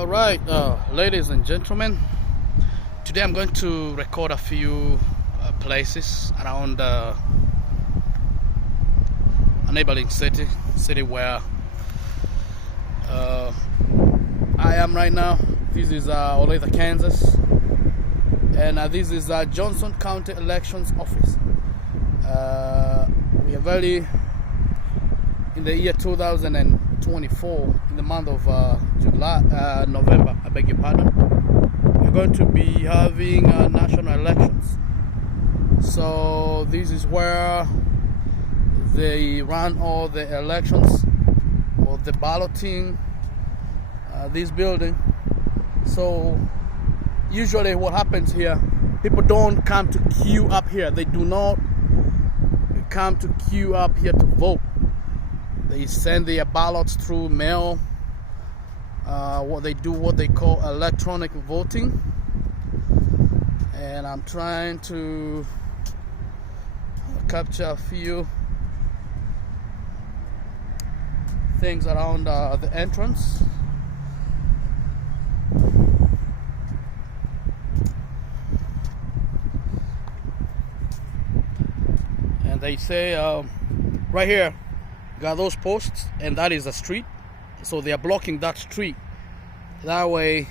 All right, ladies and gentlemen, today I'm going to record a few places around a neighboring city where I am right now. This is Olathe, Kansas, and this is Johnson County Elections Office. We are very in the year 2024, in the month of November, I beg your pardon. We're going to be having national elections. So this is where they run all the elections or the balloting, this building. So usually what happens here, people don't come to queue up here. They do not come to queue up here to vote. They send their ballots through mail. What they call electronic voting. And I'm trying to capture a few things around the entrance. And they say right here, got those posts, and that is a street, so they are blocking that street. That way,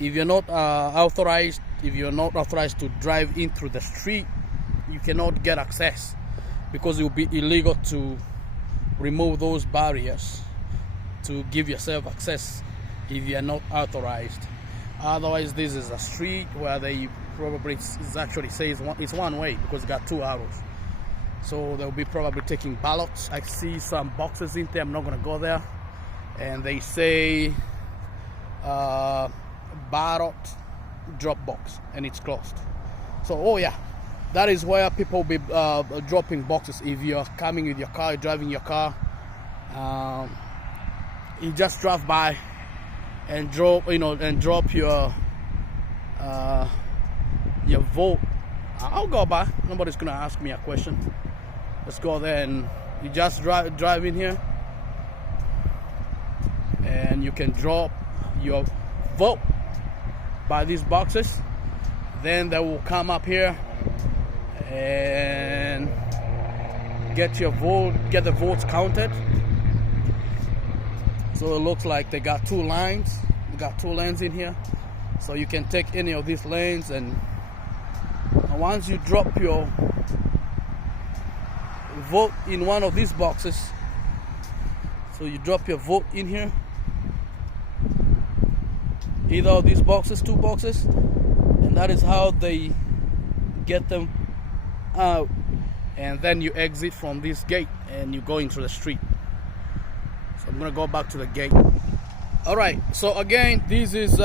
if you're not authorized to drive in through the street, you cannot get access, because it will be illegal to remove those barriers to give yourself access if you are not authorized. Otherwise, this is a street where they probably actually says it's one way, because it got two arrows. So they'll be probably taking ballots. I see some boxes in there. I'm not gonna go there. And they say ballot drop box, and it's closed. So oh yeah, that is where people will be dropping boxes. If you're coming with your car, driving your car, you just drive by and drop your vote. I'll go by. Nobody's gonna ask me a question. Let's go there, and you just drive in here, and you can drop your vote by these boxes. Then they will come up here and get the votes counted. So it looks like they got two lines. They got two lanes in here, so you can take any of these lanes, and once you drop your vote in one of these boxes, so you drop your vote in here, either of these boxes, two boxes, and that is how they get them out. And then you exit from this gate and you go into the street. So I'm gonna go back to the gate. All right, so again, this is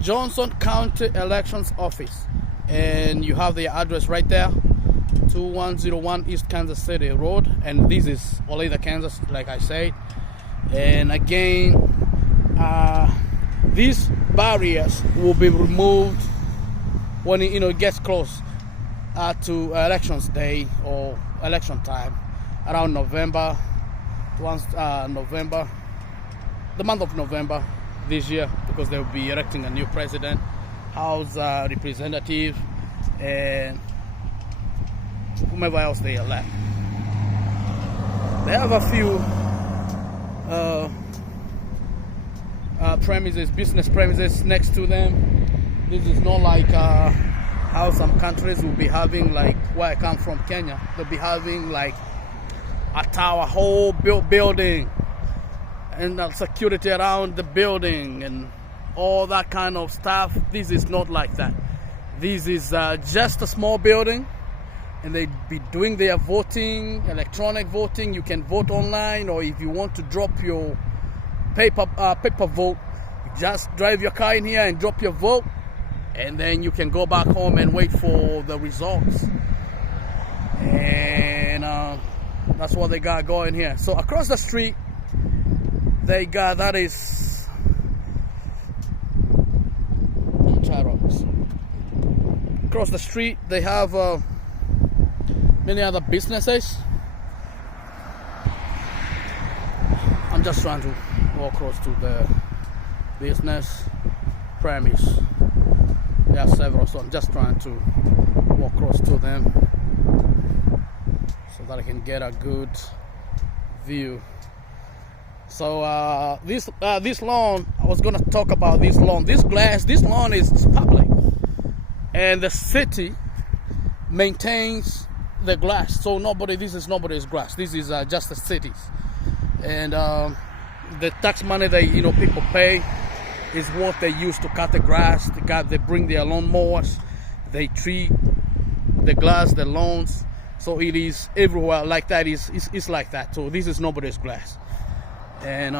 Johnson County Elections Office, and you have the address right there, 2101 East Kansas City Road, and this is Olathe, Kansas, like I said. And again, these barriers will be removed when it gets close to elections day or election time, around November. The month of November this year, because they will be electing a new president, House representative, and whomever else they elect. They have a few business premises next to them. This is not like how some countries will be having, like where I come from, Kenya. They'll be having like a tower, whole building, and security around the building and all that kind of stuff. This is not like that. This is just a small building, and they be doing their voting, electronic voting. You can vote online, or if you want to drop your paper vote, you just drive your car in here and drop your vote, and then you can go back home and wait for the results. And that's what they got going here. So across the street, they got, that is across the street, they have many other businesses. I'm just trying to walk across to the business premise. There are several, so I'm just trying to walk across to them so that I can get a good view. So this lawn, I was gonna talk about this lawn. This lawn is public, and the city maintains the grass. So this is nobody's grass. This is just the city's, and the tax money that people pay is what they use to cut the grass. They bring their lawnmowers, they treat the grass, the lawns. So it is everywhere like that. It's like that. So this is nobody's grass. And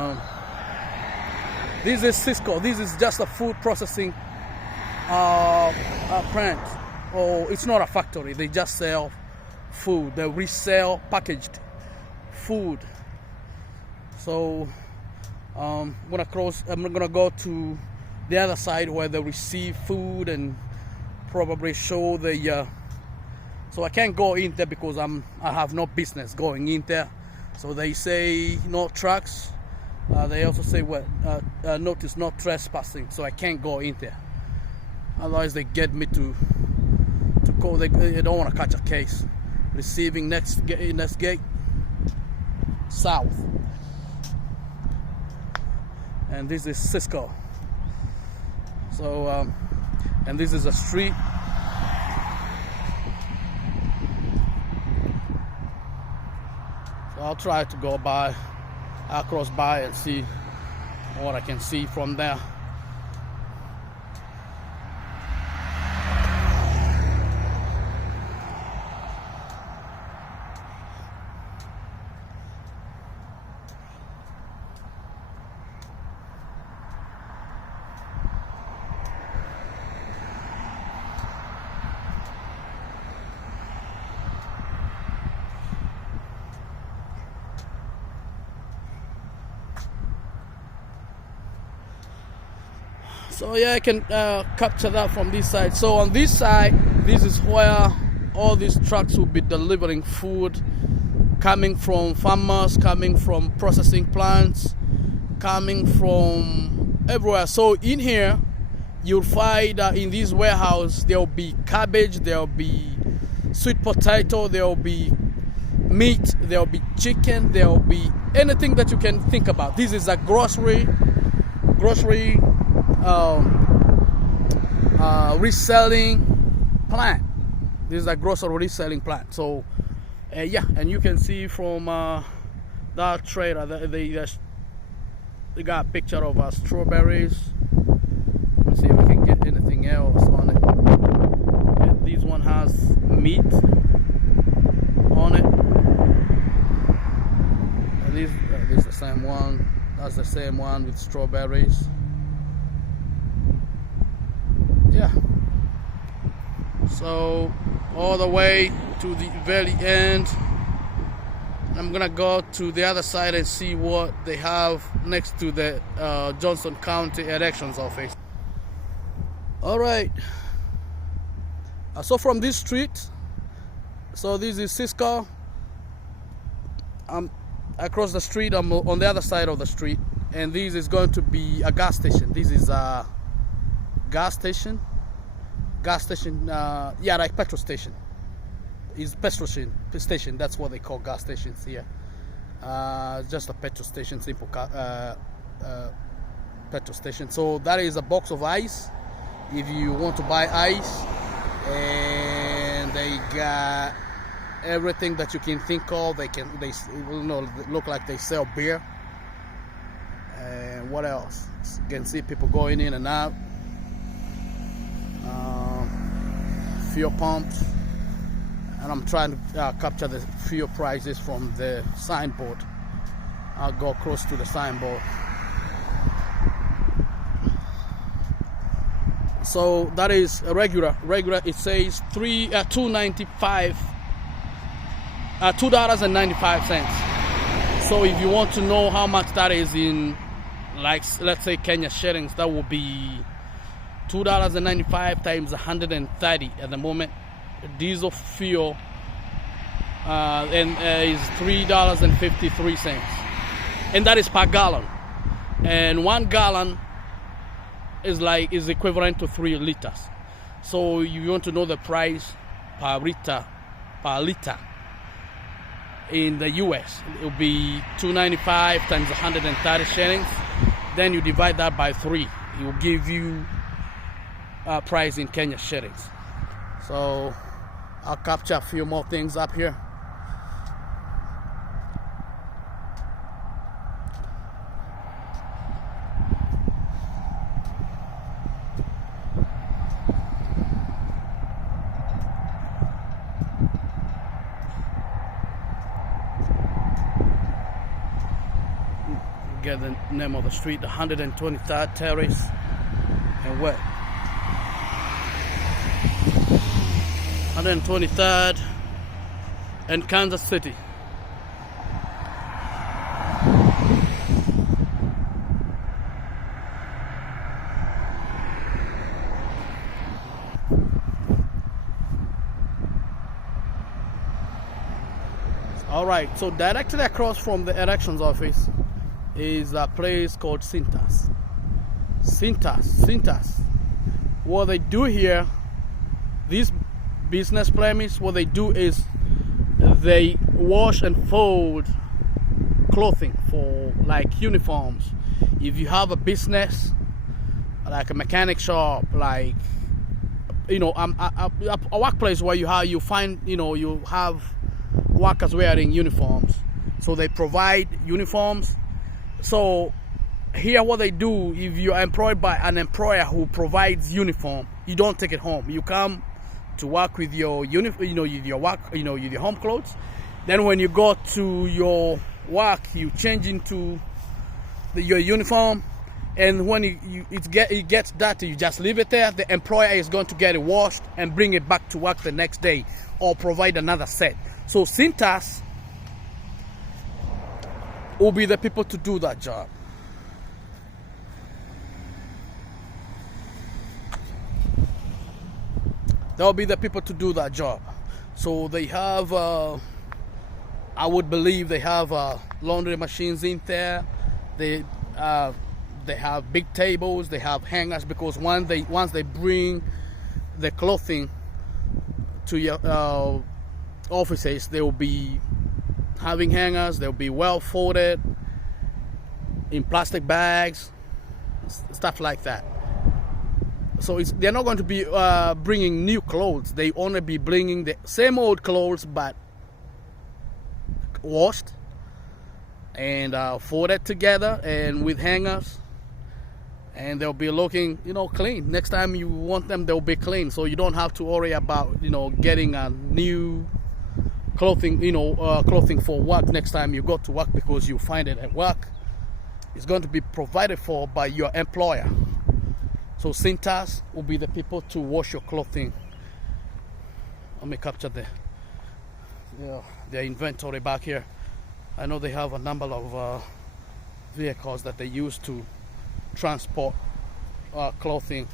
this is Sysco. This is just a food processing plant. Oh, it's not a factory. They just sell food. They resell packaged food. So I'm gonna go to the other side where they receive food and probably show the. So I can't go in there because I have no business going in there. So they say no trucks. They also say notice no trespassing. So I can't go in there. Otherwise they get me to go. They don't want to catch a case. Receiving next gate south. And this is Sysco. So and this is a street. So I'll try to go across by and see what I can see from there. So yeah, I can capture that from this side. So on this side, this is where all these trucks will be delivering food, coming from farmers, coming from processing plants, coming from everywhere. So in here, you'll find in this warehouse, there'll be cabbage, there'll be sweet potato, there'll be meat, there'll be chicken, there'll be anything that you can think about. This is a grocery reselling plant. This is a grocery reselling plant. So yeah, and you can see from that trailer they got a picture of strawberries. Let's see if we can get anything else on it. And this one has meat on it. And this is the same one. That's the same one with strawberries. Yeah. So all the way to the very end. I'm gonna go to the other side and see what they have next to the Johnson County Elections Office. All right. So from this street, so this is Sysco. Across the street, I'm on the other side of the street, and this is going to be a gas station. This is a gas station, yeah, like petrol station. Is petrol station. That's what they call gas stations here. Just a petrol station, simple petrol station. So that is a box of ice. If you want to buy ice, and they got everything that you can think of. They look like they sell beer. And what else? You can see people going in and out. Fuel pumps. And I'm trying to capture the fuel prices from the signboard. I'll go close to the signboard. So that is a regular. It says $2.95. $2.95. So if you want to know how much that is in, like, let's say Kenya shillings, that will be $2.95 times 130 at the moment. Diesel fuel is $3.53, and that is per gallon. And 1 gallon is equivalent to 3 liters. So you want to know the price per liter in the US, it will be $2.95 times 130 shillings. Then you divide that by 3. It will give you a price in Kenya shillings. So I'll capture a few more things up here. Get the name of the street, 123rd Terrace and what? 123rd and Kansas City. All right, so directly across from the elections office is a place called Cintas. What they do here, this business premise, what they do is they wash and fold clothing for like uniforms. If you have a business like a mechanic shop, like a workplace where you find you have workers wearing uniforms, so they provide uniforms. So here what they do, if you're employed by an employer who provides uniform, you don't take it home. You come to work with your uniform, with your home clothes. Then when you go to your work, you change into your uniform, and when it gets dirty, you just leave it there. The employer is going to get it washed and bring it back to work the next day, or provide another set. So Cintas will be the people to do that job. They'll be the people to do that job. So they have, I would believe they have laundry machines in there. They have big tables. They have hangers, because once they bring the clothing to your offices, they will be having hangers. They'll be well folded in plastic bags, stuff like that. So they're not going to be bringing new clothes. They only be bringing the same old clothes, but washed and folded together and with hangers, and they'll be looking clean. Next time you want them, they'll be clean, so you don't have to worry about getting a new clothing clothing for work next time you go to work, because you find it at work. It's going to be provided for by your employer. So Cintas will be the people to wash your clothing. Let me capture their inventory back here. I know they have a number of vehicles that they use to transport clothing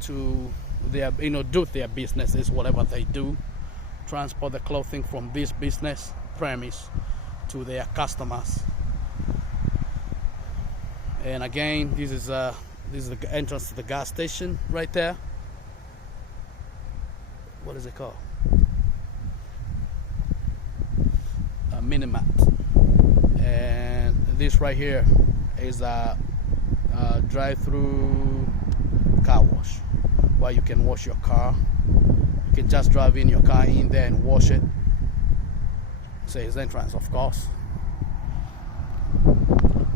to their do their businesses, whatever they do, transport the clothing from this business premise to their customers. And again, this is the entrance to the gas station right there. What is it called? A Minimat. And this right here is a drive-through car wash, where you can wash your car. You can just drive in your car in there and wash it. Says entrance, of course.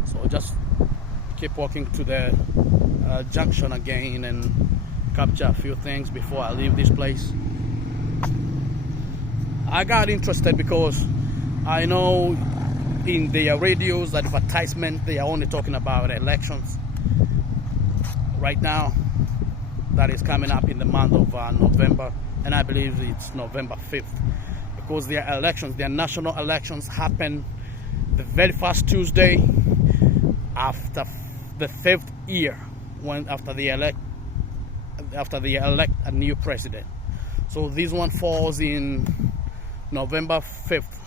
So just keep walking to the junction again and capture a few things before I leave this place. I got interested because I know in their radios, advertisement, they are only talking about elections right now. That is coming up in the month of November, and I believe it's November 5th, because their elections, their national elections, happen the very first Tuesday after the 5th year, after they elect a new president. So this one falls in November 5th,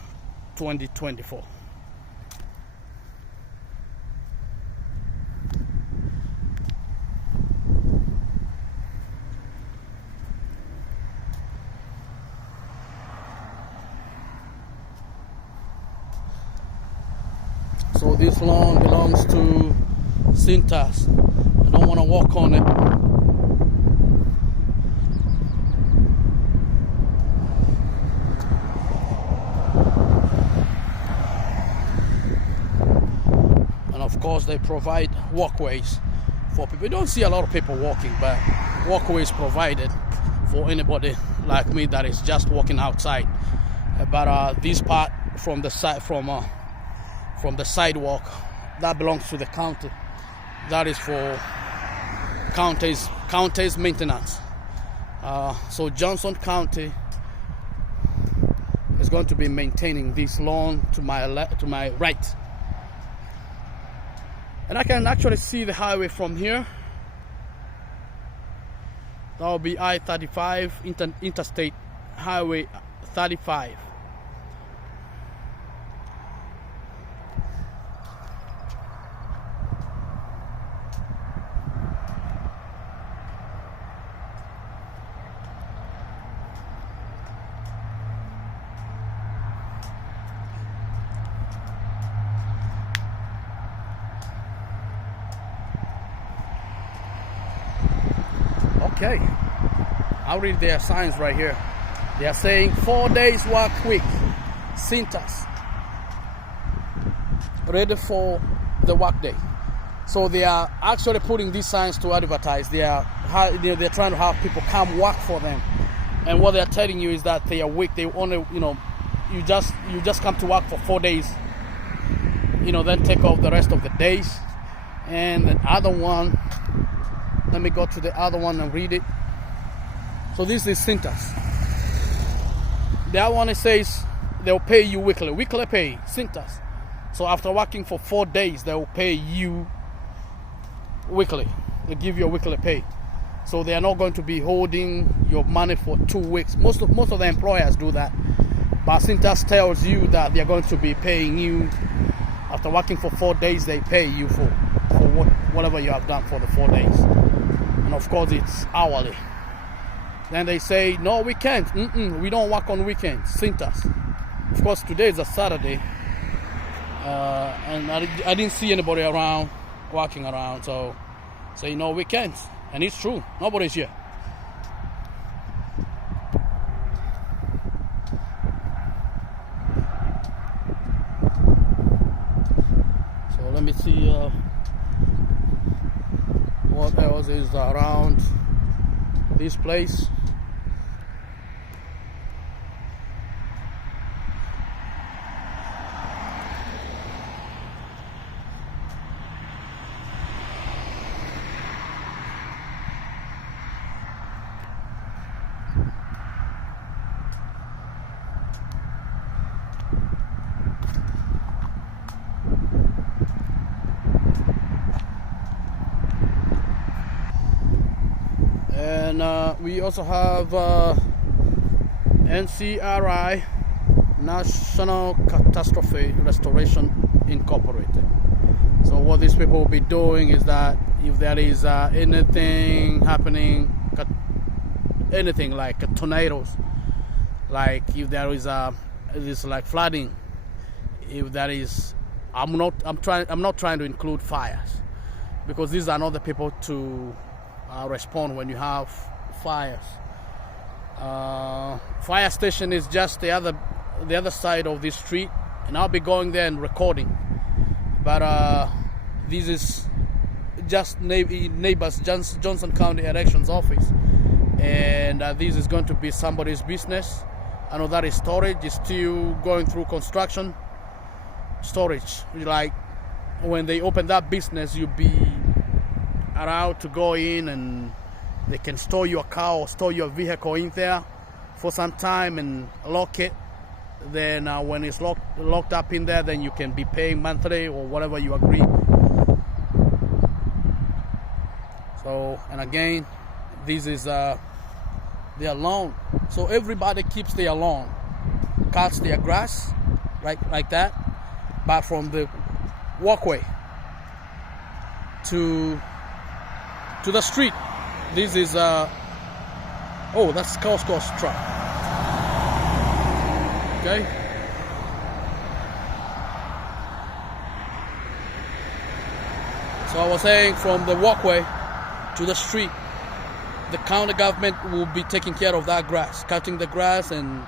2024. So this lawn belongs to Cintas. I don't want to walk on it. And of course they provide walkways for people. You don't see a lot of people walking, but walkways provided for anybody like me that is just walking outside. But this part from the side, from the sidewalk, that belongs to the county. That is for county's maintenance. So Johnson County is going to be maintaining this lawn to my right, and I can actually see the highway from here. That will be I-35, Interstate Highway 35. Okay, I'll read their signs right here. They are saying 4 days work week, Cintas, ready for the work day. So they are actually putting these signs to advertise. They're trying to have people come work for them. And what they're telling you is that they are weak. They only, you just come to work for 4 days. Then take off the rest of the days. And the other one, let me go to the other one and read it. So this is Cintas. The other one, it says they'll pay you weekly pay, Cintas. So after working for 4 days, they will pay you weekly. They give you a weekly pay. So they are not going to be holding your money for 2 weeks. Most of the employers do that. But Cintas tells you that they are going to be paying you after working for 4 days. They pay you for whatever you have done for the 4 days. And of course it's hourly. Then they say, no, we can't. We don't work on weekends, Cintas. Of course today is a Saturday. And I didn't see anybody around, walking around. So say, no, we can't. And it's true, nobody's here. So let me see what else is around this place. And we also have NCRI, National Catastrophe Restoration Incorporated. So what these people will be doing is that if there is anything happening, anything like tornadoes, like if there is this like flooding, if there is, I'm not trying to include fires, because these are not the people to respond when you have fires. Fire station is just the other side of this street, and I'll be going there and recording. But this is just neighbors Johnson County Elections Office, and this is going to be somebody's business. I know that is storage. Is still going through construction. Storage, like when they open that business, you'll be allowed to go in and they can store your car or store your vehicle in there for some time and lock it. Then when it's locked up in there, then you can be paying monthly or whatever you agree. So, and again, this is their lawn. So everybody keeps their lawn, cuts their grass, right, like that. But from the walkway to the street, this is oh, that's Costco's truck. Okay, So I was saying, from the walkway to the street, the county government will be taking care of that grass, cutting the grass and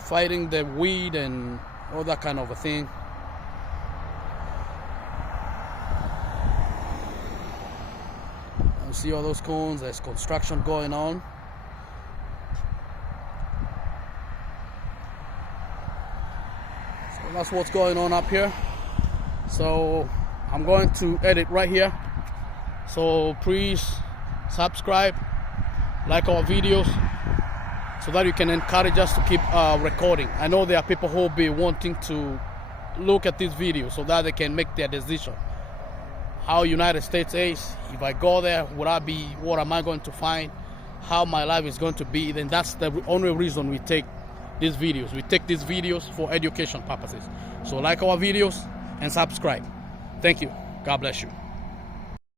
fighting the weed and all that kind of a thing. You see all those cones, there's construction going on. So that's what's going on up here. So I'm going to edit right here. So please subscribe, like our videos, so that you can encourage us to keep recording. I know there are people who will be wanting to look at these videos so that they can make their decision. How United States is, if I go there, what am I going to find, how my life is going to be. Then that's the only reason we take these videos. We take these videos for education purposes. So like our videos and subscribe. Thank you. God bless you.